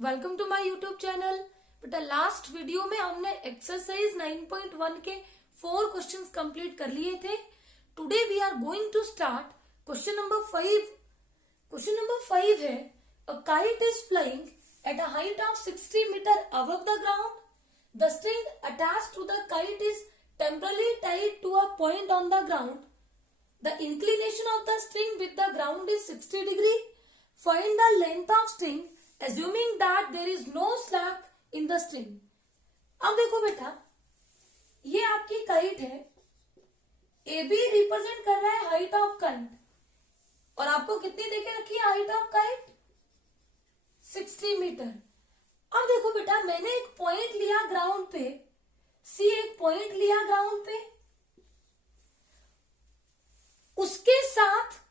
Welcome to my YouTube channel. बेटा last video में हमने एक्सरसाइज 9.1 के 4 क्वेश्चंस कंप्लीट कर लिए थे। Today we are going to start question number 5। Question number 5 है a kite is flying at a height of 60 metre above the ground. The string attached to the kite is temporarily tied to a point on the ground. The inclination of the string with the ground is 60 degree. Find the length of string assuming that there is no slack in the string। अब देखो बेटा, ये आपकी kite है, ए B represent कर रहा है height of kite, और आपको कितनी देके रखी है हाइट ऑफ काइट? 60 मीटर। अब देखो बेटा, मैंने एक पॉइंट लिया ग्राउंड पे, सी एक पॉइंट लिया ग्राउंड पे, उसके साथ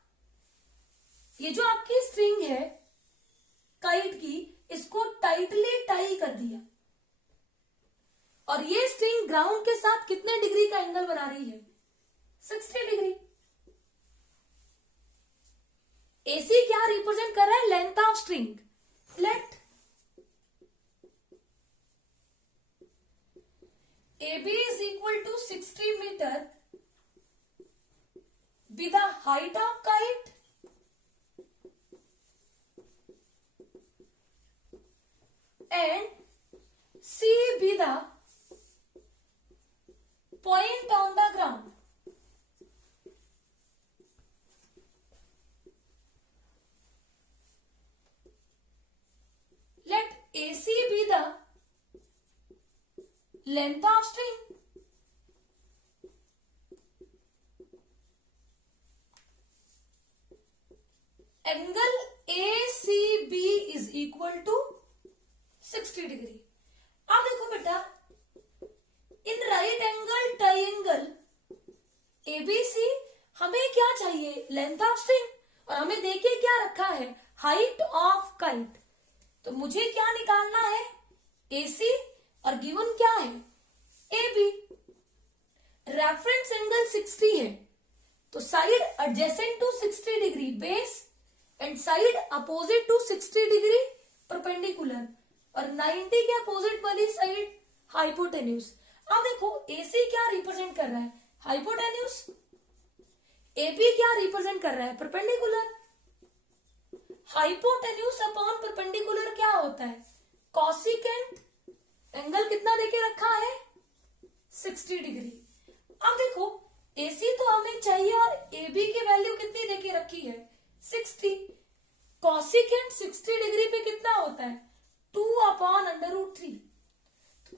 ये जो आपकी स्ट्रिंग है काइट की, इसको टाइटली टाई कर दिया, और ये स्ट्रिंग ग्राउंड के साथ कितने डिग्री का एंगल बना रही है? 60 डिग्री। एसी क्या रिप्रेजेंट कर रहा है? Length of string. Let A B is equal to 60 metre with the height of kite and C be the point on the ground। Let AC be the length of string। Angle ACB is equal to 60 degree. अब देखो बेटा, in right angle triangle ABC हमें क्या चाहिए? Length of string, और हमें देखिए क्या रखा है? Height of kite. तो मुझे क्या निकालना है? एसी, और गिवन क्या है? एबी। रेफरेंस एंगल 60 है, तो side adjacent to 60 degree base and side opposite to 60 degree perpendicular, और 90 के अपोजिट वाली साइड हाइपोटेन्यूज। अब देखो, एसी क्या रिप्रेजेंट कर रहा है? हाइपोटेन्यूज। एबी क्या रिप्रेजेंट कर रहा है? परपेंडिकुलर। हाइपोटेन्यूज अपॉन परपेंडिकुलर क्या होता है? कॉसिकेंट। एंगल कितना देके रखा है? 60 डिग्री। अब देखो, एसी तो हमें चाहिए, और एबी की वैल्यू कितनी देके रखी है? 60। कॉसिकेंट 60 डिग्री पे कितना होता है? 2 अपॉन √3।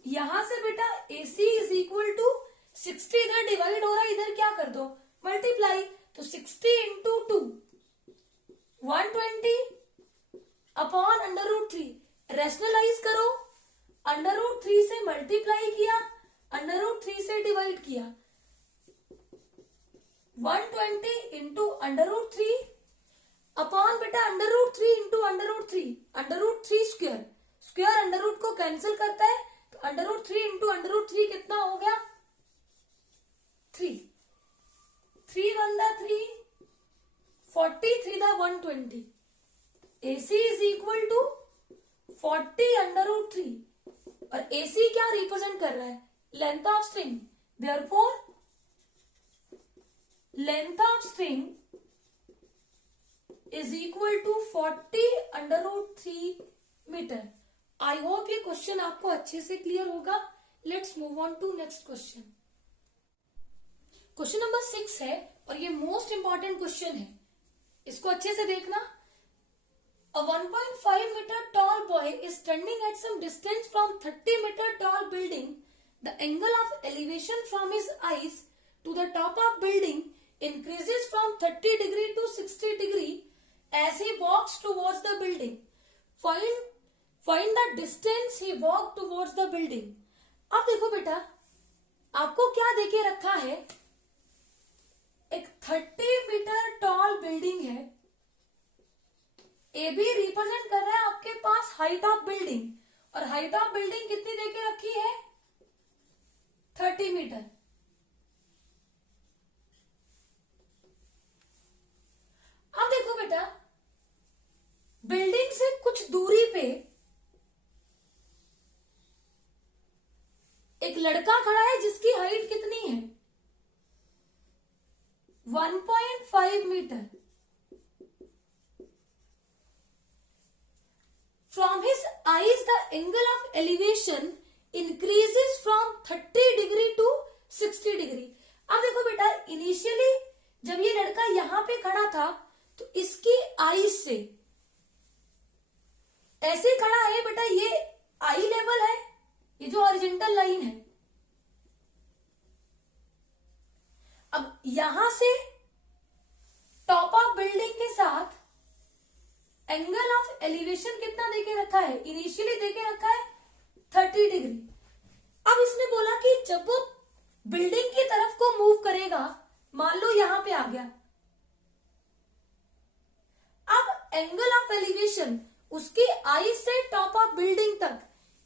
यहां से बेटा AC इज इक्वल टू 60, इधर डिवाइड हो रहा है, इधर क्या कर दो? मल्टीप्लाई। तो 60 इंटू 2 120 अपॉन √3। रेशनलाइज करो, √3 से मल्टीप्लाई किया, √3 से डिवाइड किया, 120 इंटू √3 अपॉन बेटा √3 into √3, √3 square. Square under root को कैंसिल करता है, तो √3 इंटू √3 कितना हो गया? 3। 3 1 3, 43 120। AC इज इक्वल टू 40 √3, और AC क्या रिप्रेजेंट कर रहा है? Length of string. Therefore length of string is equal to 40 √3 metre. I hope ये क्वेश्चन आपको अच्छे से क्लियर होगा। Let's move on to next question. Question number 6 है, और ये मोस्ट इंपॉर्टेंट क्वेश्चन है, इसको अच्छे से देखना। A 1.5 metre tall boy is standing at some distance from 30 metre tall building. The angle of elevation from his eyes to the top of building increases from 30 degree to 60 degree as he walks towards the building। Find the distance he walked towards the building। अब देखो बेटा, आपको क्या देके रखा है? एक 30 metre tall building है, ए बी रिप्रेजेंट कर रहा है आपके पास हाइट ऑफ बिल्डिंग, और हाइट ऑफ बिल्डिंग कितनी देके रखी है? 30 मीटर। अब देखो बेटा, बिल्डिंग से कुछ दूरी पे meter. From his eyes, the angle of elevation increases from 30 degree to 60 degree. अब देखो बेटा, इनिशियली जब ये लड़का यहां पे खड़ा था तो इसकी आईज से ऐसे खड़ा है बेटा, ये आई लेवल है, ये जो हॉरिजॉन्टल लाइन है। अब यहां से टॉप ऑफ बिल्डिंग के साथ एंगल ऑफ एलिवेशन कितना देके रखा है? इनिशियली देके रखा है 30 डिग्री। अब इसने बोला कि जब वो बिल्डिंग की तरफ को मूव करेगा, मान लो यहां पे आ गया, अब एंगल ऑफ एलिवेशन उसकी आई से टॉप ऑफ बिल्डिंग तक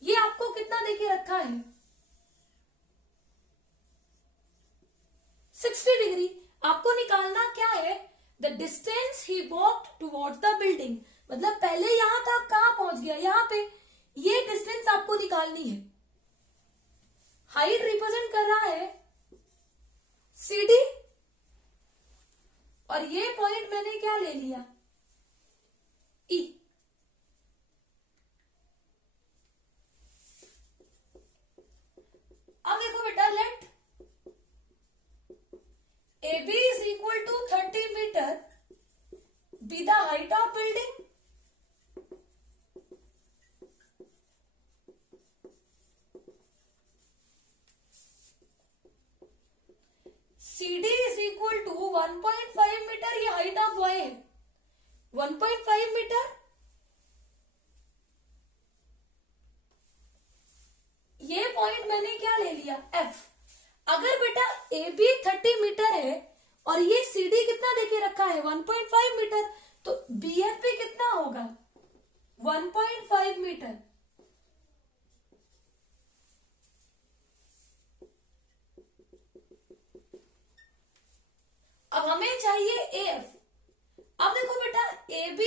ये आपको कितना देके रखा है? 60 डिग्री। आपको निकालना क्या है? The distance he walked towards the building. मतलब पहले यहां था, कहां पहुंच गया? यहां पे। ये डिस्टेंस आपको निकालनी है। हाइट रिप्रेजेंट कर रहा है CD, और ये पॉइंट मैंने क्या ले लिया? E। अब देखो बेटा, late AB is equal to 30 meter be the height of building. CD is equal to 1.5 metre, ये हाइट ऑफ बॉय है। 1.5 मीटर, ये पॉइंट मैंने क्या ले लिया? F। अगर बेटा AB 30 मीटर है और ये CD कितना देके रखा है? 1.5 मीटर, तो BF भी कितना होगा? 1.5 मीटर। अब हमें चाहिए AF। अब देखो बेटा, AB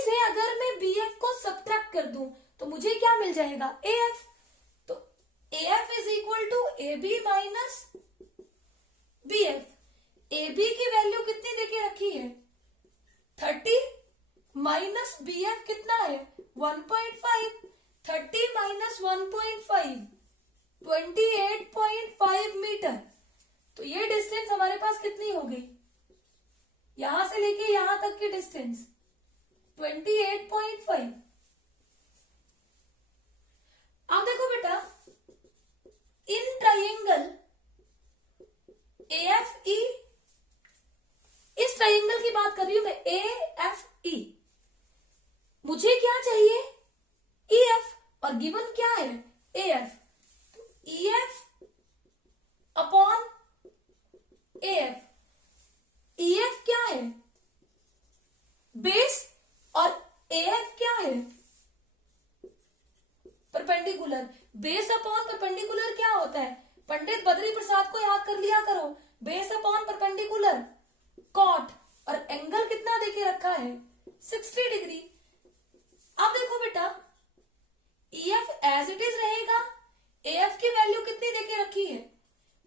से अगर मैं BF को सब्ट्रैक्ट कर दूं तो मुझे क्या मिल जाएगा? AF। तो AF is equal to AB minus BF। AB की वैल्यू कितनी देके रखी है? 30 माइनस BF कितना है? 1.5। 30 माइनस 1.5 28.5 मीटर। तो ये डिस्टेंस हमारे पास कितनी हो गई? यहां से लेके यहां तक की डिस्टेंस 28.5। अब देखो बेटा, इन ट्राइंगल AFE, इस ट्राइंगल की बात कर रही हूं मैं, AFE। मुझे क्या चाहिए? EF, और गिवन क्या है? AF। तो EF अपॉन AF। EF क्या है? बेस, और AF क्या है? परपेंडिकुलर। बेस अपॉन परपेंडिकुलर क्या होता है? पंडित बद्री प्रसाद को याद कर लिया करो। बेस अपॉन परपेंडिकुलर कॉट, और एंगल कितना देके रखा है? 60 डिग्री। अब देखो बेटा, EF एज इट इज रहेगा। AF की वैल्यू कितनी देके रखी है?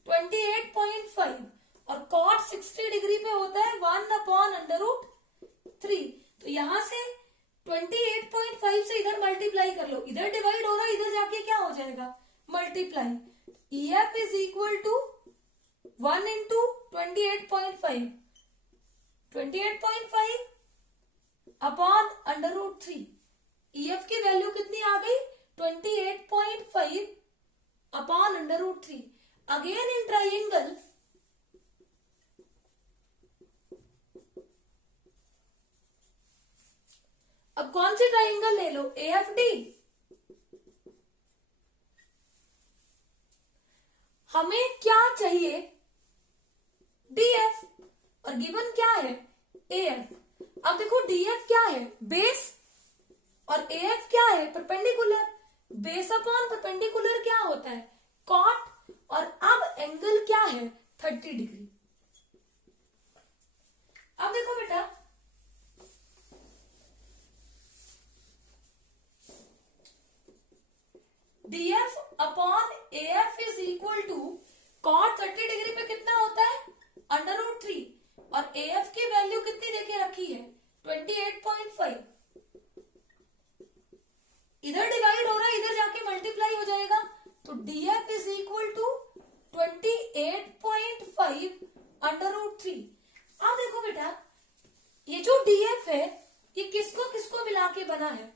28.5, और कॉट 60 डिग्री पे होता है 1/√3। तो यहां से 28.5 से इधर मल्टीप्लाई कर लो, इधर डिवाइड होगा, इधर जाके क्या हो जाएगा? Multiply. EF is equal to 1 into 28.5, 28.5 upon √3। EF की वैल्यू कितनी आ गई? 28.5 अपॉन √3। अगेन इन ट्राइंगल अब कौन सी ट्राइंगल ले लो? AFD। हमें क्या चाहिए? DF, और गिवन क्या है? AF। अब देखो, DF क्या है? बेस, और AF क्या है? परपेंडिकुलर। बेस अपॉन परपेंडिकुलर क्या होता है? कॉट, और अब एंगल क्या है? 30 डिग्री। अब देखो बेटा, DF upon AF is equal to cot 30 degree पे कितना होता है? √3। 28.5 इधर डिवाइड हो रहा है, इधर जाके मल्टीप्लाई हो जाएगा, तो DF is equal to 28.5 under root 3। अब देखो बेटा, ये जो डीएफ है ये किसको किसको मिला के बना है?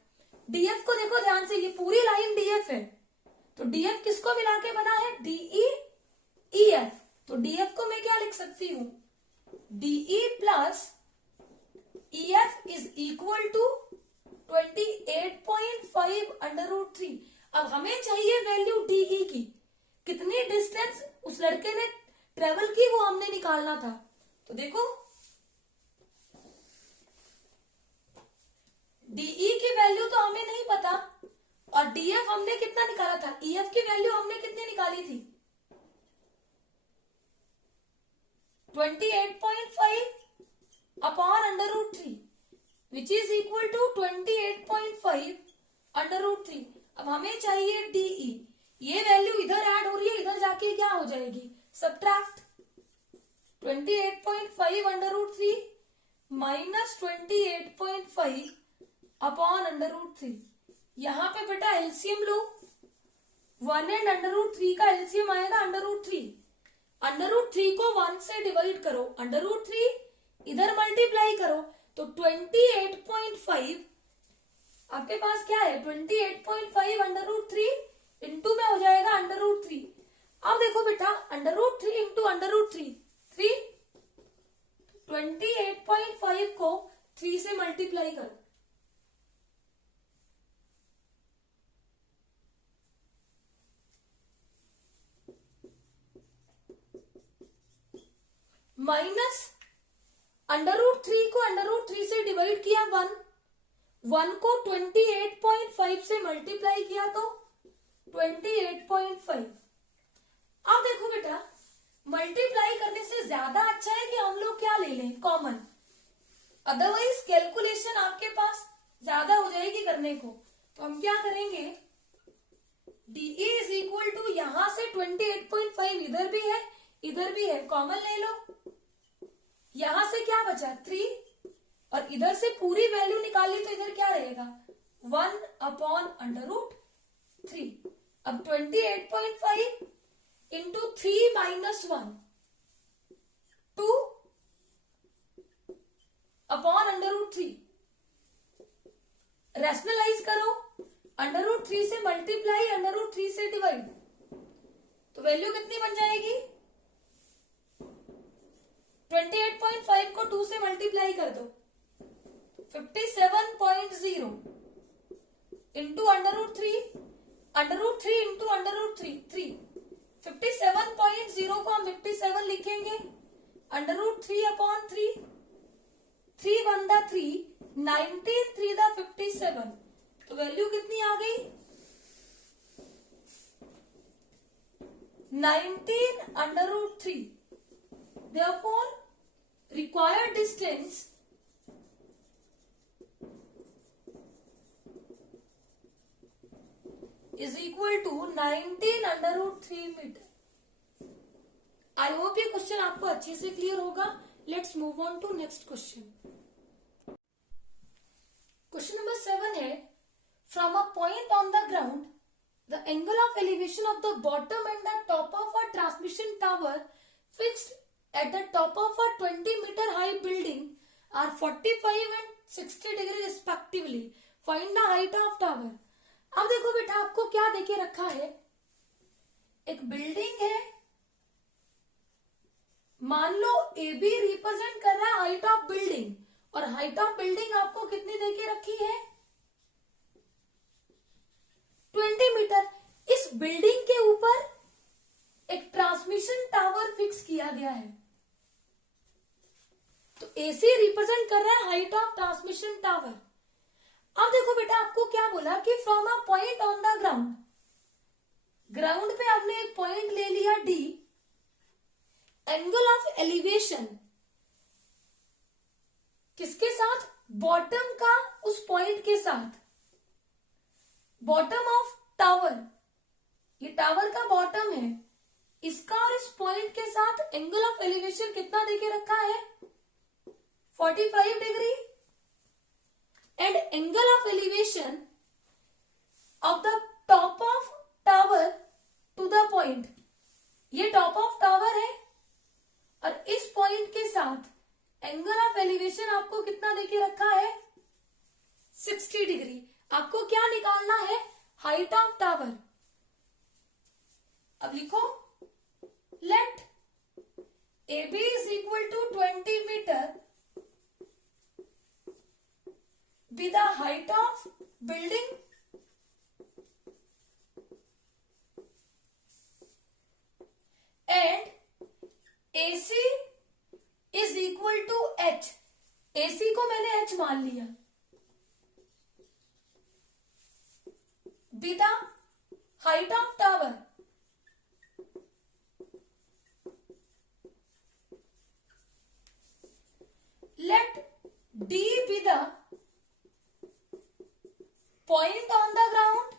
डीएफ को देखो ध्यान से, ये पूरी लाइन डीएफ है, तो डीएफ किसको मिला के बना है? DE EF. तो डीएफ को मैं क्या लिख सकती हूं? DE plus EF is equal to 28.5 under root 3। अब हमें चाहिए वैल्यू डीई की, कितनी डिस्टेंस उस लड़के ने ट्रेवल की वो हमने निकालना था। तो देखो डीई की वैल्यू तो हमें नहीं पता, और डीएफ हमने कितना निकाला था? ईएफ की वैल्यू हमने कितनी निकाली थी? 28.5 upon under root 3 which is equal to 28.5 under root 3। अब हमें चाहिए डीई, ये वैल्यू इधर ऐड हो रही है, इधर जाके क्या हो जाएगी? Subtract 28.5 under root 3 minus 28.5 upon under root 3। यहां पे बेटा एलसीएम लो, 1 एंड अंडर रूट 3 का एलसीएम आएगा अंडर रूट 3। अंडर रूट 3 को 1 से डिवाइड करो, अंडर रूट 3 इधर मल्टीप्लाई करो, तो 28.5 आपके पास क्या है? 28.5 अंडर रूट 3 इंटू में हो जाएगा अंडर रूट 3। अब देखो बेटा, under root 3 into under root 3 3, 28.5 को 3 से मल्टीप्लाई करो, माइनस अंडर रूट 3 को अंडर रूट 3 से डिवाइड किया 1 को 28.5 से मल्टीप्लाई किया तो 28.5। अब देखो बेटा, मल्टीप्लाई करने से ज्यादा अच्छा है कि हम लोग क्या ले लें? कॉमन, अदरवाइज कैलकुलेशन आपके पास ज्यादा हो जाएगी करने को। तो हम क्या करेंगे? डीई इज इक्वल टू, यहां से 28.5 इधर भी है इधर भी है, कॉमन ले लो, यहां से क्या बचा? 3, और इधर से पूरी वैल्यू निकाली तो इधर क्या रहेगा? 1 अपॉन अंडर रूट 3। अब 28.5 into 3 minus 1 2 upon under root 3। Rationalise करो, अंडर रूट 3 से मल्टीप्लाई अंडर रूट 3 से डिवाइड, तो वैल्यू कितनी बन जाएगी? 28.5 को 2 से मल्टीप्लाई कर दो, 57.0 into under root 3 into under root 3 57.0 को हम 57 लिखेंगे, अंडर रूट 3 अपॉन 3 3 1 दा 3 19 3 दा 57, तो वैल्यू कितनी आ गई? 19 under root 3। Therefore, required distance is equal to 19 under root 3 metre. I hope ये क्वेश्चन आपको अच्छे से क्लियर होगा। Let's move on to next question. Question number 7 है, from a point on the ground the angle of elevation of the bottom and the top of a transmission tower fixed at the top of a 20-meter high building are 45 and 60 degree respectively. Find the height of tower. अब देखो बेटा, आपको क्या देके रखा है? एक building है, मान लो ए बी रिप्रेजेंट कर रहा है हाइट ऑफ बिल्डिंग, और हाइट ऑफ बिल्डिंग आपको कितनी देके रखी है? 20 मीटर। इस बिल्डिंग के ऊपर एक ट्रांसमिशन टावर फिक्स किया गया है, तो एसी रिप्रेजेंट कर रहा है हाइट ऑफ ट्रांसमिशन टावर। अब देखो बेटा, आपको क्या बोला कि from a point on the ground, ground पे हमने एक पॉइंट ले लिया डी, एंगल ऑफ एलिवेशन किसके साथ? बॉटम का उस पॉइंट के साथ, बॉटम ऑफ टावर, ये टावर का बॉटम है, इसका और इस पॉइंट के साथ एंगल ऑफ एलिवेशन कितना देके रखा है? 45 degree angle of elevation of the top of tower to the point. ये टॉप ऑफ टावर है और इस पॉइंट के साथ एंगल ऑफ एलिवेशन आपको कितना देके रखा है, 60 डिग्री। आपको क्या निकालना है, हाइट ऑफ टावर। अब लिखो, late AB is equal to 20 meter be the height of building and AC is equal to H। AC को मैंने H मान लिया। be the height of tower let D be the point on the ground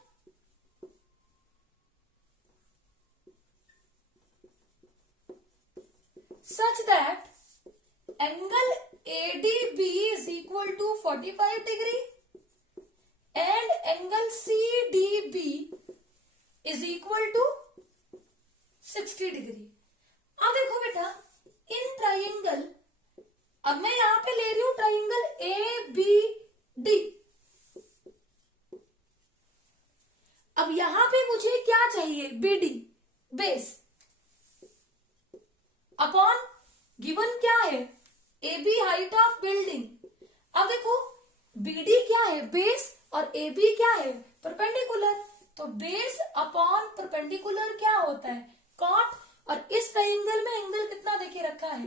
such that angle ADB is equal to 45 degree and angle CDB is equal to 60 degree। अब देखो बेटा, in triangle, अब मैं यहां पे ले रही हूं ट्राइंगल ABD। अब यहां पे मुझे क्या चाहिए, BD बेस अपॉन गिवन क्या है, AB हाइट ऑफ बिल्डिंग। अब देखो BD क्या है, बेस, और AB क्या है, परपेंडिकुलर। तो बेस अपॉन परपेंडिकुलर क्या होता है, कॉट। और इस ट्राइंगल में एंगल कितना देके रखा है,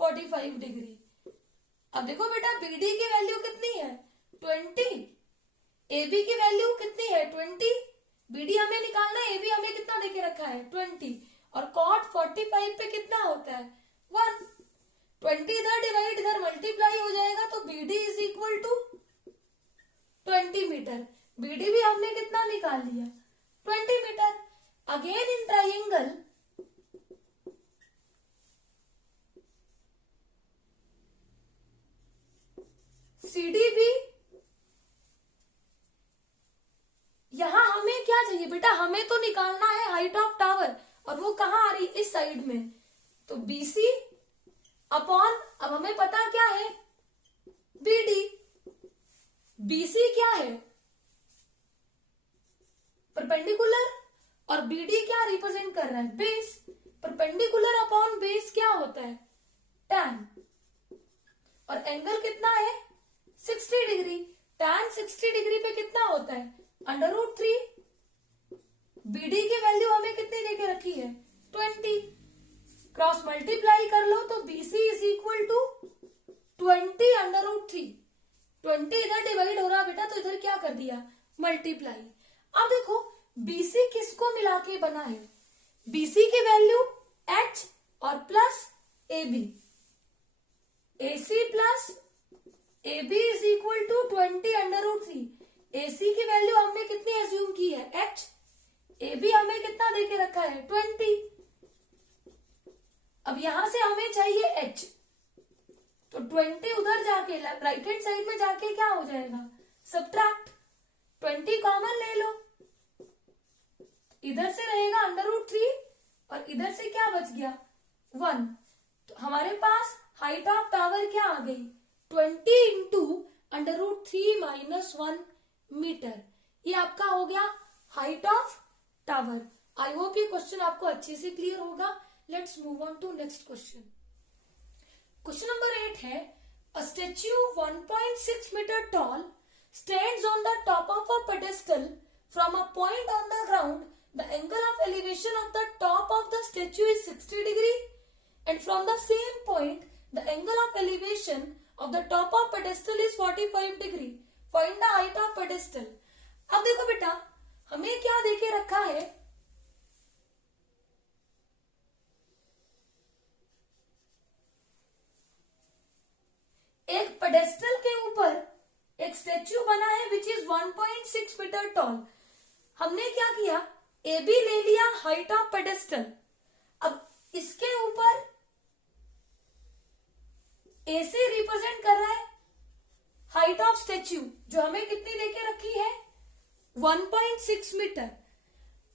45 डिग्री। अब देखो बेटा, BD की वैल्यू कितनी है, 20। AB की वैल्यू कितनी है, 20। BD हमें निकालना है, AB हमें कितना देके रखा है, 20। और cot 45 पे कितना होता है, 1। 20 इधर डिवाइड इधर मल्टीप्लाई हो जाएगा, तो BD is equal to 20 metre. BD भी हमने कितना निकाल लिया, 20 metre. Again in triangle CDB, यहां हमें क्या चाहिए बेटा, हमें तो निकालना है हाइट ऑफ टावर, और वो कहां आ रही, इस साइड में। तो BC अपॉन, अब हमें पता क्या है, BD। BC क्या है, परपेंडिकुलर, और BD क्या रिप्रेजेंट कर रहा है, बेस। परपेंडिकुलर अपॉन बेस क्या होता है, tan। और एंगल कितना है, 60 डिग्री। tan 60 डिग्री पे कितना होता है, √3। BD की वैल्यू हमें कितनी देके रखी है, 20। क्रॉस मल्टीप्लाई कर लो तो BC इज इक्वल टू 20 √3। 20 इधर डिवाइड हो रहा बेटा, तो इधर क्या कर दिया, मल्टीप्लाई। अब देखो BC किसको मिला के बना है, BC की वैल्यू H और plus AB। AC plus AB is equal to 20 √3। AC की वैल्यू हमने कितनी एज्यूम की है, H। AB हमें कितना देके रखा है, 20। अब यहां से हमें चाहिए H, तो 20 उधर जाके राइट हैंड साइड में जाके क्या हो जाएगा, सब्ट्रैक्ट। 20 कॉमन ले लो, इधर से रहेगा √3 और इधर से क्या बच गया, 1। तो हमारे पास हाइट ऑफ टावर क्या आ गई, 20 इंटू √3 - 1 मीटर। ये आपका हो गया height of tower. I hope ये क्वेश्चन आपको अच्छे से क्लियर होगा। Let's move on to next question. Question number 8 है, a statue 1.6 metre tall stands on the top of a pedestal from a point on the ground. The angle of elevation of the top of the statue is 60 degree and from the same point the angle of elevation of the top of pedestal is 45 degree. Find the height of pedestal. अब देखो बेटा, हमें क्या देके रखा है, एक pedestal के ऊपर एक स्टेच्यू बना है विच इज 1.6 मीटर टॉल। हमने क्या किया, AB ले लिया हाइट ऑफ पेडेस्टल। अब इसके ऊपर AC रिप्रेजेंट कर रहा है हाइट ऑफ स्टेच्यू जो हमें कितनी देके रखी है 1.6 मीटर।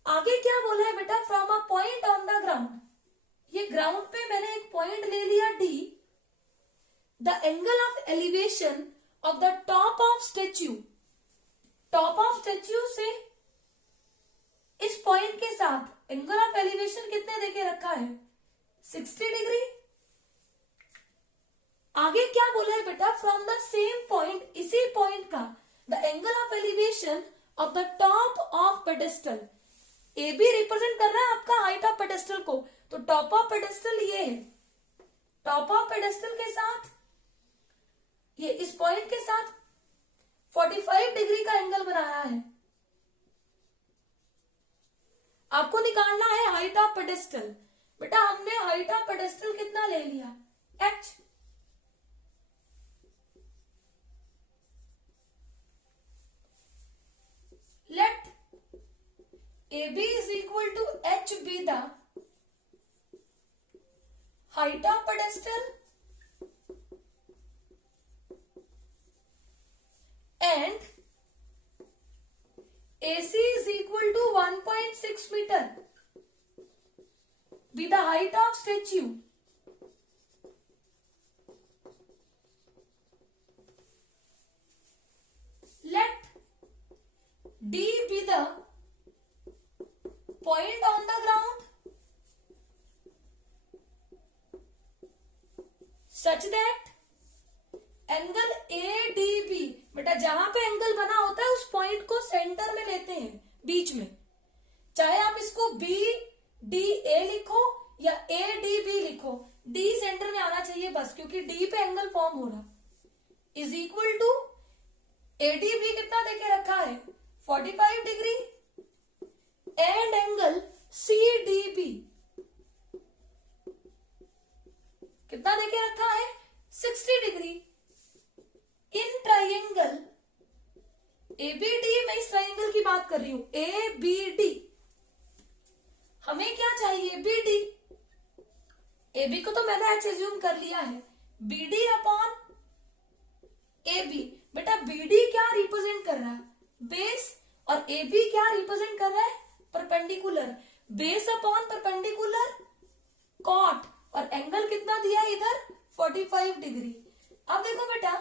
आगे क्या बोला है बेटा, from a point on the ground, ये ग्राउंड पे मैंने एक पॉइंट ले लिया D, the angle of elevation of the top of statue, top of statue से इस पॉइंट के साथ एंगल ऑफ एलिवेशन कितने देके रखा है 60 डिग्री। आगे क्या बोला है बेटा, फ्रॉम द सेम पॉइंट, इसी पॉइंट का the angle of elevation of the top of pedestal, A B represent कर रहा है आपका हाइट ऑफ पेडेस्टल को, तो टॉप ऑफ पेडेस्टल ये है, टॉप ऑफ पेडेस्टल के साथ ये इस पॉइंट के साथ 45 डिग्री का एंगल बना रहा है। आपको निकालना है हाइट ऑफ पेडेस्टल। बेटा हमने हाइट ऑफ पेडेस्टल कितना ले लिया h, let AB is equal to h be the height of pedestal and AC is equal to 1.6 meter be the height of statue. Let D be the point on the ground such that angle ADB, बेटा जहां पे angle बना होता है उस point को centre में लेते हैं, बीच में, चाहे आप इसको BDA लिखो या ADB लिखो, D सेंटर में आना चाहिए बस, क्योंकि D पे एंगल फॉर्म हो रहा, इज इक्वल टू ADB कितना देके रखा है 45 डिग्री एंड एंगल CDB कितना देके रखा है 60 डिग्री। इन ट्राइंगल ABD, मैं इस ट्राइंगल की बात कर रही हूं, ABD, हमें क्या चाहिए BD, AB को तो मैंने एच एज्यूम कर लिया है, BD अपॉन AB, बेटा BD क्या रिप्रेजेंट कर रहा है बेस और AB क्या रिप्रेजेंट कर रहा है perpendicular, base upon perpendicular cot, और एंगल कितना दिया है इधर 45 डिग्री। अब देखो बेटा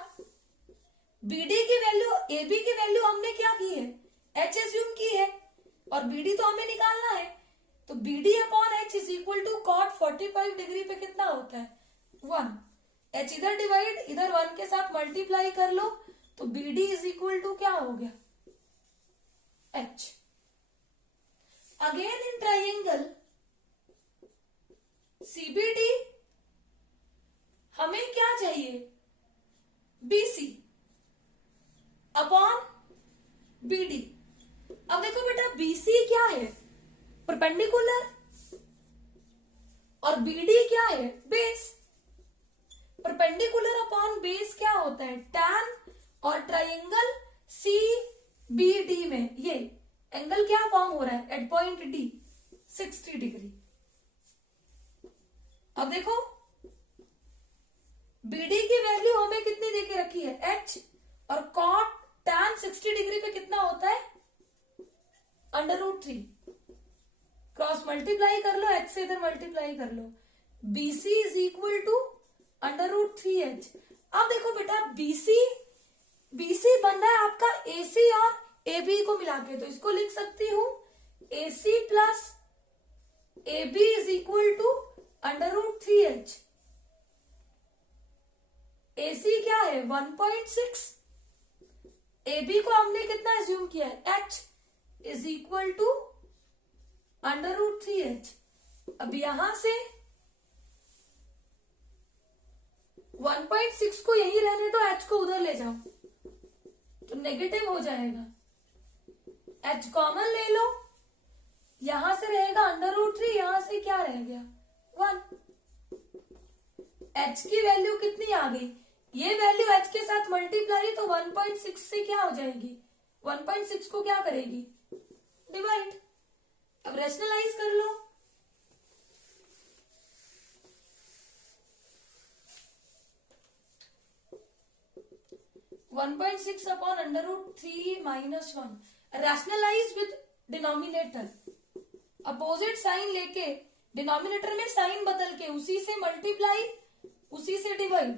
BD की वैल्यू AB की वैल्यू हमने क्या की है H एज्यूम की है और BD तो हमें निकालना है, तो BD upon H is equal to cot 45 degree पे कितना होता है 1, H इधर डिवाइड, इधर 1 के साथ मल्टीप्लाई कर लो, तो BD इज इक्वल टू क्या हो गया H। Again in triangle CBD हमें क्या चाहिए BC अपॉन BD। अब देखो बेटा BC क्या है परपेंडिकुलर और BD क्या है बेस, परपेंडिकुलर अपॉन बेस क्या होता है tan, और ट्राइंगल CBD में ये एंगल क्या फॉर्म हो रहा है एट पॉइंट D 60 डिग्री। अब देखो BD की वैल्यू हमें कितनी देके रखी है H, और cot tan 60 डिग्री पे कितना होता है √3, क्रॉस मल्टीप्लाई कर लो, H से इधर मल्टीप्लाई कर लो, BC is equal to √3H। अब देखो बेटा BC बन रहा है आपका AC और AB को मिला के, तो इसको लिख सकती हूं AC plus AB is equal to √3H। AC क्या है 1.6, AB को हमने कितना एज्यूम किया है H is equal to √3H। अब यहां से 1.6 को यही रहने दो, H को उधर ले जाओ तो नेगेटिव हो जाएगा, H कॉमन ले लो, यहां से रहेगा √3, यहां से क्या रह गया 1, H की वैल्यू कितनी आ गई, ये वैल्यू H के साथ मल्टीप्लाई, तो 1.6 से क्या हो जाएगी 1.6 को क्या करेगी डिवाइड। अब रेशनलाइज कर लो, 1.6 upon under root 3 minus 1. Rationalise with denominator. Opposite sign लेके डिनोमिनेटर में साइन बदल के उसी से मल्टीप्लाई उसी से डिवाइड.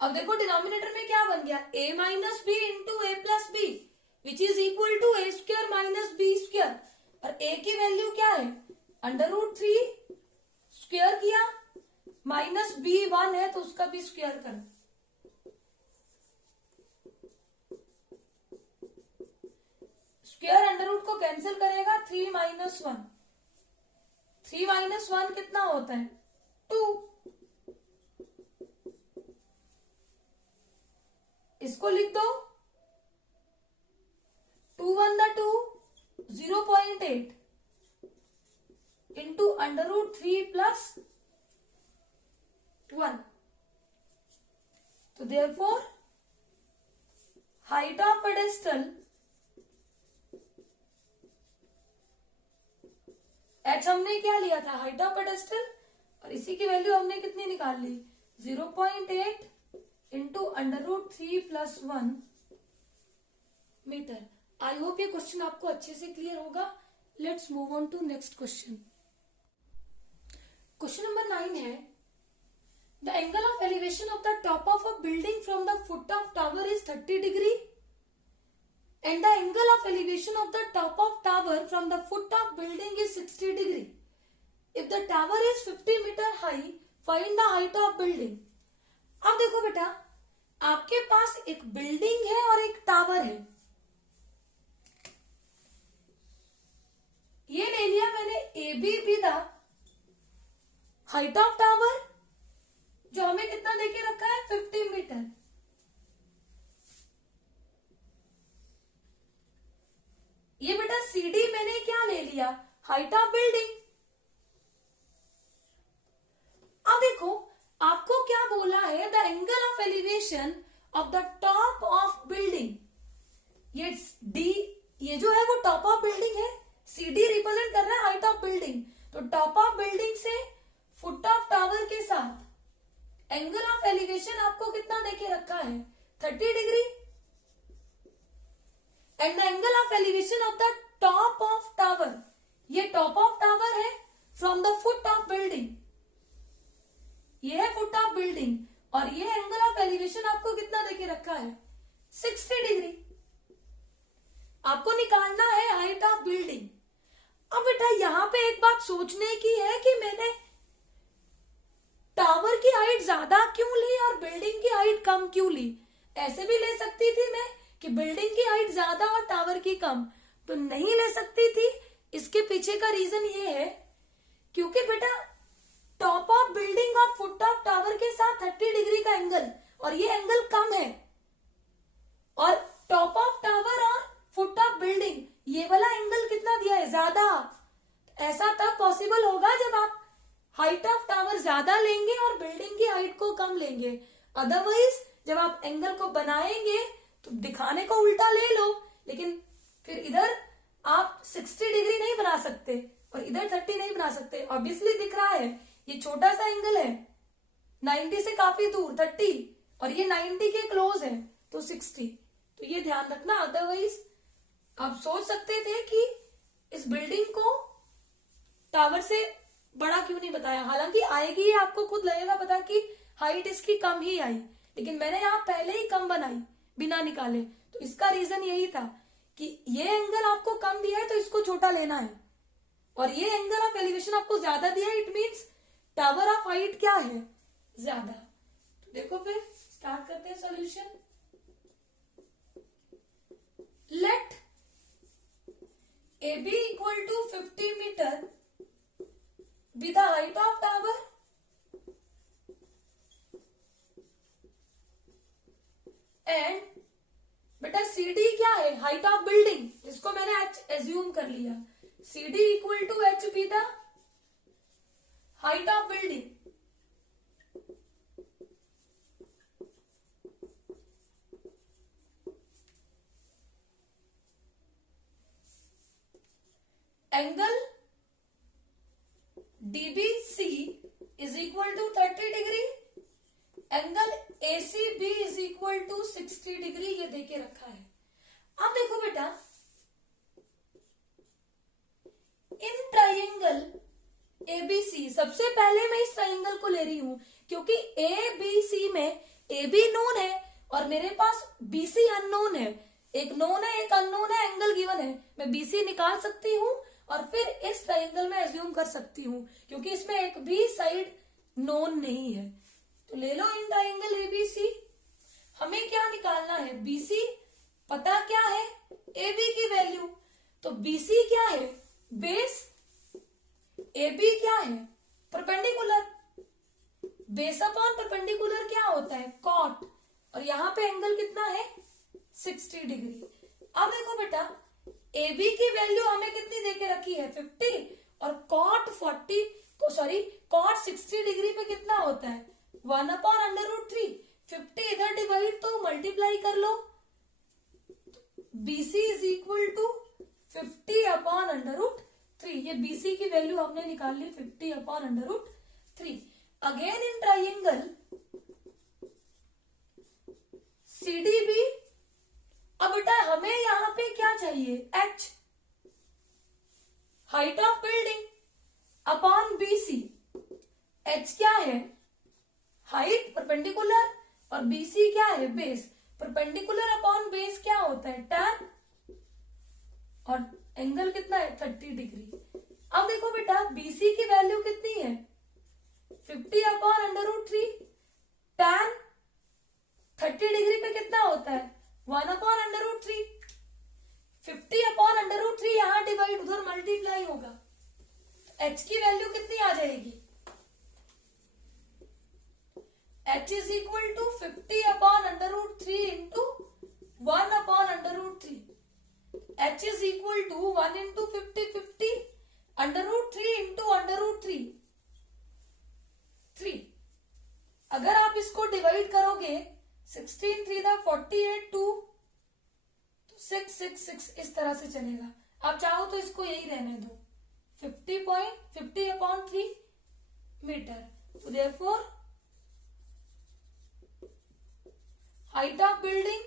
अब देखो डिनोमिनेटर में क्या बन गया, a minus B into A plus B which is equal to A square minus B square. और a की वैल्यू क्या है, अंडर रूट 3 स्क्वायर किया माइनस b 1 है तो उसका भी स्क्वायर कर. स्क्वायर अंडर रूट को कैंसिल करेगा 3 माइनस 1. 3 माइनस 1 कितना होता है 2. इसको लिख दो 2 1 2 0.8 इंटू अंडर रूट 3 प्लस 1. तो therefore height of pedestal h हमने क्या लिया था, हाइट ऑफ पेडेस्टल, और इसी की वैल्यू हमने कितनी निकाल ली 0.8 into under root 3 plus 1 metre. I hope ये क्वेश्चन आपको अच्छे से क्लियर होगा. Let's move on to next question. Question number 9 है, the angle of elevation of the top of a building from the foot of tower is 30 degree and the angle of elevation of the top of tower from the foot of building is 60 degree. If the tower is 50 meter high, find the height of building. अब देखो बेटा, आपके पास एक building है और एक tower है. ये ले लिया मैंने A B be the height of tower जो हमें कितना देके रखा है 50 मीटर. ये बेटा CD मैंने क्या ले लिया, हाइट ऑफ बिल्डिंग. अब देखो आपको क्या बोला है, the angle of elevation of the top of building. ये D ये जो है वो टॉप ऑफ बिल्डिंग है, CD रिप्रेजेंट कर रहा है हाइट ऑफ बिल्डिंग. तो टॉप ऑफ बिल्डिंग से फुट ऑफ टावर के साथ एंगल ऑफ एलिवेशन आपको कितना देके रखा है 30 degree. And the angle of elevation of the top of tower, ये टॉप ऑफ टावर है from the foot of building, ये है फुट ऑफ बिल्डिंग, और ये एंगल ऑफ एलिवेशन आपको कितना देके रखा है 60 डिग्री. आपको निकालना है हाइट ऑफ बिल्डिंग. अब बेटा यहां पे एक बात सोचने की है कि मैंने टावर की हाइट ज्यादा क्यों ली और बिल्डिंग की हाइट कम क्यों ली. ऐसे भी ले सकती थी मैं कि बिल्डिंग की हाइट ज्यादा और टावर की कम, तो नहीं ले सकती थी. इसके पीछे का रीजन ये है क्योंकि बेटा टॉप ऑफ बिल्डिंग और फुट ऑफ टावर के साथ 30 डिग्री का एंगल, और ये एंगल कम है, और टॉप ऑफ टावर और फुट ऑफ बिल्डिंग ये वाला एंगल कितना दिया है ज्यादा. ऐसा तब पॉसिबल होगा जब आप हाइट ऑफ टावर ज्यादा लेंगे और बिल्डिंग की हाइट को कम लेंगे. अदरवाइज जब आप एंगल को बनाएंगे तो दिखाने को उल्टा ले लो, लेकिन फिर इधर आप 60 डिग्री नहीं बना सकते और इधर 30 नहीं बना सकते. ऑब्वियसली दिख रहा है ये छोटा सा एंगल है 90 से काफी दूर 30, और ये 90 के क्लोज है तो 60. तो ये ध्यान रखना. अदरवाइज आप सोच सकते थे कि इस बिल्डिंग को टावर से बड़ा क्यों नहीं बताया. हालांकि आएगी, ये आपको खुद लगेगा पता कि हाइट इसकी कम ही आई, लेकिन मैंने यहाँ पहले ही कम बनाई बिना निकाले. तो इसका रीजन यही था कि ये एंगल आपको कम दिया है तो इसको छोटा लेना है, और ये एंगल ऑफ एलिवेशन आपको ज्यादा दिया है. It means tower of height क्या है ज्यादा. तो देखो फिर स्टार्ट करते हैं solution. Let AB equal to 50 metre with the height of tower and बेटा CD क्या है, हाइट ऑफ बिल्डिंग, जिसको मैंने H एज्यूम कर लिया. CD equal to H be the height of building. Angle DBC is equal to 30 degree angle ACB is equal to 60 degree, ये देके रखा है। अब देखो बेटा, इन ट्राइंगल ABC, सबसे पहले मैं इस ट्राइंगल को ले रही हूं क्योंकि ABC में AB नोन है और मेरे पास BC अननोन है। एक नोन है, एक अननोन है, एंगल गिवन है। मैं BC निकाल सकती हूँ और फिर इस ट्राइंगल में एज्यूम कर सकती हूँ क्योंकि इसमें एक भी साइड नोन नहीं है। तो ले लो इन ट्राइंगल ABC। हमें क्या निकालना है? BC पता क्या है? AB की वैल्यू। तो BC क्या है? बेस। AB क्या है? परपेंडिकुलर। बेस अपॉन परपेंडिकुलर क्या होता है? कॉट। और यहां पे एंगल कितना है? 60 डिग्री। अब देखो बेटा, AB की वैल्यू हमें कितनी देके रखी है? 50। और कॉट 60 डिग्री पे कितना होता है? 1/√3। 50 इधर डिवाइड तो मल्टीप्लाई कर लो। BC is equal to 50/√3। ये BC की वैल्यू हमने निकाल ली 50/√3। Again in triangle CDB। अब बेटा हमें यहां पे क्या चाहिए? H, height of building upon BC। H क्या है? हाइट परपेंडिकुलर और BC क्या है? बेस। परपेंडिकुलर अपॉन बेस क्या होता है? tan। और एंगल कितना है? 30 डिग्री। अब देखो बेटा, BC की वैल्यू कितनी है? 50/√3। tan 30 डिग्री पे कितना होता है? 1/√3। 50/√3 यहां डिवाइड, उधर मल्टीप्लाई होगा। H की वैल्यू कितनी आ जाएगी? H is equal to 50/√3 into 1/√3। H is equal to 1 into 50 √3 into √3 3। अगर आप इसको डिवाइड करोगे 16 3 48 2 तो 6 6 6 इस तरह से चलेगा। आप चाहो तो इसको यही रहने दो 50/3 मीटर। तो therefore height of building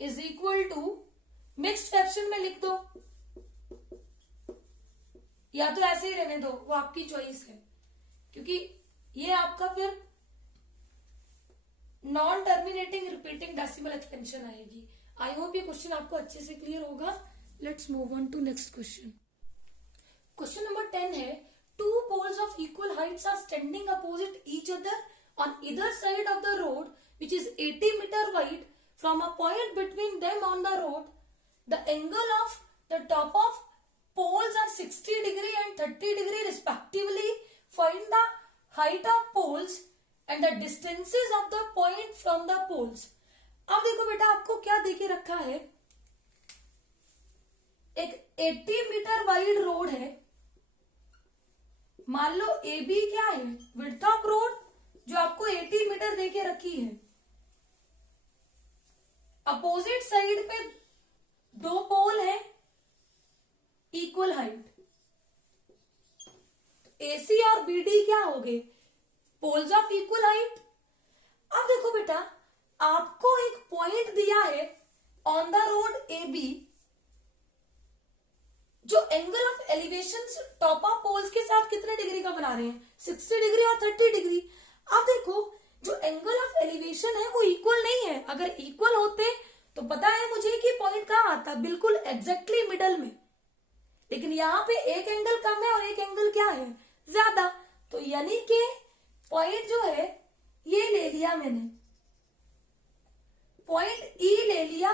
is equal to, mixed fraction में लिख दो या तो ऐसे ही रहने दो, वो आपकी चॉइस है क्योंकि ये आपका फिर non terminating repeating decimal expansion आएगी। आई होप ये क्वेश्चन आपको अच्छे से क्लियर होगा। Let's move on to next question. Question number 10 है, two poles of equal heights are standing opposite each other on either side of the road which is 80 metre wide from a point between them on the road. The angle of the top of poles are 60 degree and 30 degree respectively. Find the height of poles and the distances of the point from the poles. अब देखो बेटा, आपको क्या देके रखा है? एक 80 metre wide road है। मान लो AB क्या है? विड्थ ऑफ रोड, जो आपको 80 मीटर देके रखी है। अपोजिट साइड पे दो पोल है इक्वल हाइट। AC और BD क्या हो गए? Poles of equal height. अब देखो बेटा, आपको एक पॉइंट दिया है ऑन द रोड AB, जो angle of elevation top of poles के साथ कितने डिग्री का बना रहे हैं? 60 डिग्री और 30 डिग्री। अब देखो, जो एंगल ऑफ एलिवेशन है वो इक्वल नहीं है। अगर इक्वल होते तो पता है मुझे कि पॉइंट कहां आता? बिल्कुल एग्जैक्टली मिडल में। लेकिन यहाँ पे एक एंगल कम है और एक एंगल क्या है? ज्यादा। तो यानी कि पॉइंट जो है ये ले लिया मैंने, पॉइंट E ले लिया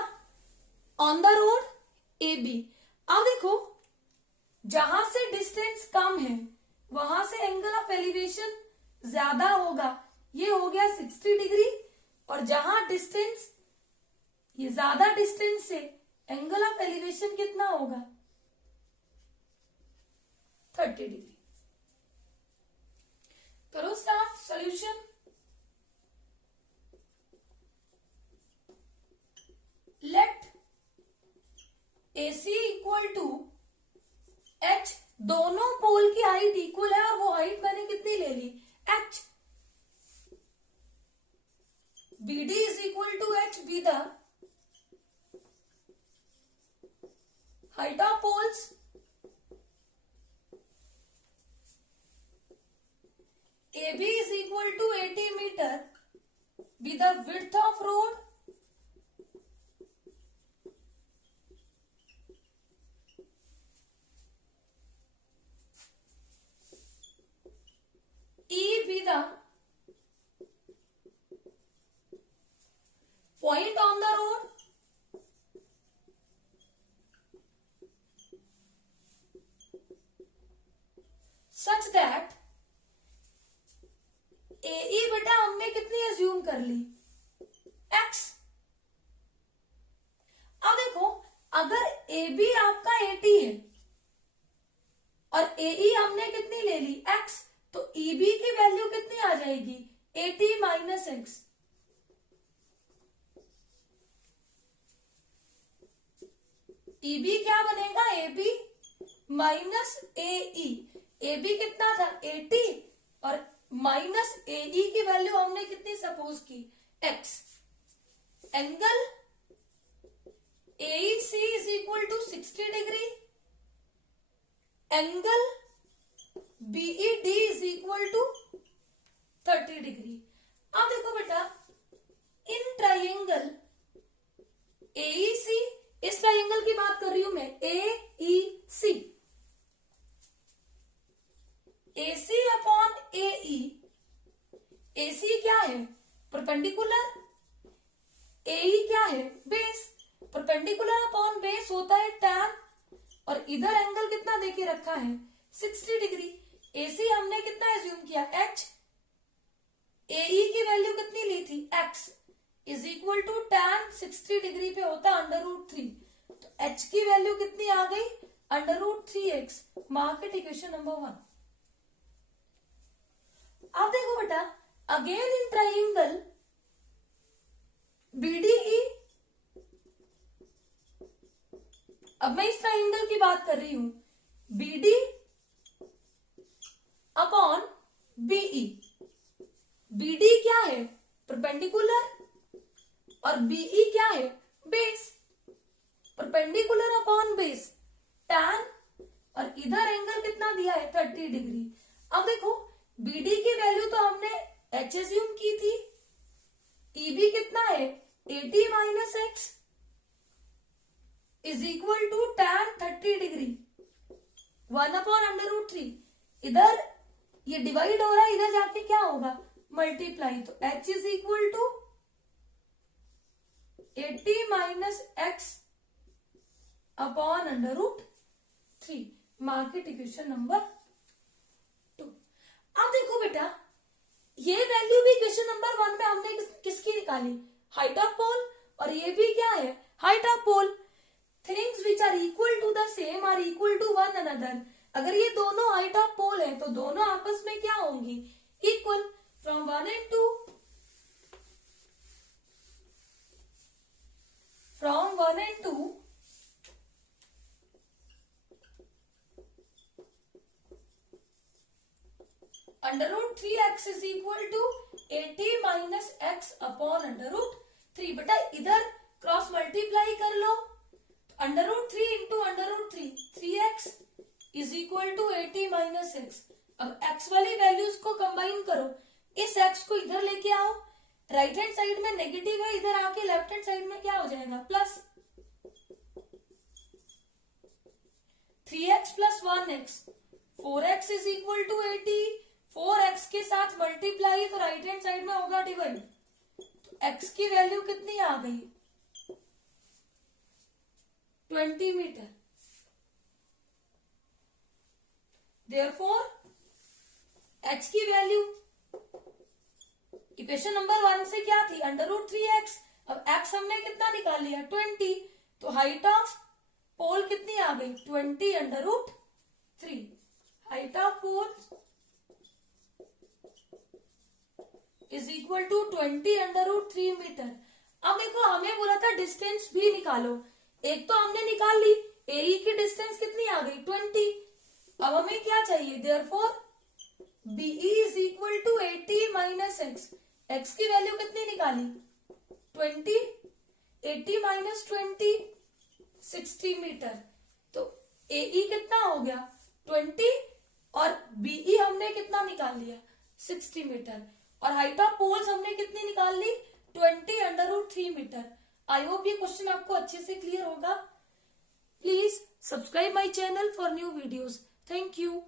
ऑन द रोड AB। अब देखो, जहां से डिस्टेंस कम है वहां से एंगल ऑफ एलिवेशन ज्यादा होगा। ये हो गया 60 डिग्री। और जहां डिस्टेंस, ये ज्यादा डिस्टेंस से एंगल ऑफ एलिवेशन कितना होगा? 30 डिग्री। करो start solution. Let AC equal to H। दोनों पोल की हाइट इक्वल है और वो हाइट मैंने कितनी ले ली? H। BD is equal to H be the height of poles, AB is equal to 80 meter be the width of road, E be the point on the road, such that AE बेटा हमने कितनी assume कर ली X। अब देखो अगर AB आपका 80 है और AE हमने कितनी ले ली X, तो EB की वैल्यू कितनी आ जाएगी 80 माइनस X। EB क्या बनेगा AB माइनस AE। AB कितना था 80 और माइनस AE की वैल्यू हमने कितनी सपोज की X। Angle AEC is equal to 60 degree, angle BED is equal to 30 degree. अब देखो बेटा इन ट्राइंगल AEC, इस ट्राइंगल की बात कर रही हूं मैं AEC, AC upon AE, AC क्या है परपेंडिकुलर, AE क्या है बेस, परपेंडिकुलर अपॉन बेस होता है tan, और इधर एंगल कितना देके रखा है 60 डिग्री। AC हमने कितना एज्यूम किया H, AE की वैल्यू कितनी ली थी X is equal to tan 60 degree पे होता √3, तो H की वैल्यू कितनी आ गई √3x। Mark it equation number 1। अब देखो बेटा अगेन इन ट्राइंगल BDE, अब मैं इस ट्राइंगल की बात कर रही हूं BD अपॉन BE। BD क्या है परपेंडिकुलर और BE क्या है base, perpendicular upon base tan, और इधर एंगल कितना दिया है 30 डिग्री। अब देखो BD की वैल्यू तो हमने H एज्यूम की थी, EB कितना है 80 minus X is equal to tan 30 degree 1/√3। इधर ये डिवाइड हो रहा है, इधर जाके क्या होगा मल्टीप्लाई, तो H is equal to 80 minus X upon √3। Market equation number 2। अब देखो बेटा ये वैल्यू भी क्वेश्चन नंबर 1 में हमने किसकी निकाली हाइट ऑफ पोल, और ये भी क्या है height of pole. Things which are equal to the same are equal to one another. अगर ये दोनों हाइट ऑफ पोल है तो दोनों आपस में क्या होंगी equal. From 1 and 2, from 1 and 2 √3x is equal to 80 minus x upon √3। बेटा इधर क्रॉस मल्टीप्लाई कर लो, √3 into √3 3x is equal to 80 minus x. अब x वाली वैल्यूज को कंबाइन करो, इस x को इधर लेके आओ, राइट हैंड साइड में नेगेटिव है, इधर आके लेफ्ट हैंड साइड में क्या हो जाएगा plus 3x plus 1x 4x is equal to 80। 4x के साथ मल्टीप्लाई तो राइट हैंड साइड में होगा डिवाइड, तो x की वैल्यू कितनी आ गई 20 मीटर। देयरफॉर h की वैल्यू इक्वेशन नंबर 1 से क्या थी √3x। अब x हमने कितना निकाल लिया 20, तो हाइट ऑफ पोल कितनी आ गई 20 √3। Height of pole is equal to 20 √3 metre. अब देखो हमें बोला था डिस्टेंस भी निकालो, एक तो हमने निकाल ली, AE की डिस्टेंस कितनी आ गई 20। अब हमें क्या चाहिए therefore BE is equal to 80 minus x. X की वैल्यू कितनी निकाली 20, 80 माइनस 20, 60 मीटर। तो AE कितना हो गया 20 और BE हमने कितना निकाल लिया 60 मीटर और हाइट ऑफ पोल्स हमने कितनी निकाल ली 20√3 मीटर। आई होप ये क्वेश्चन आपको अच्छे से क्लियर होगा। Please subscribe my channel for new videos. Thank you.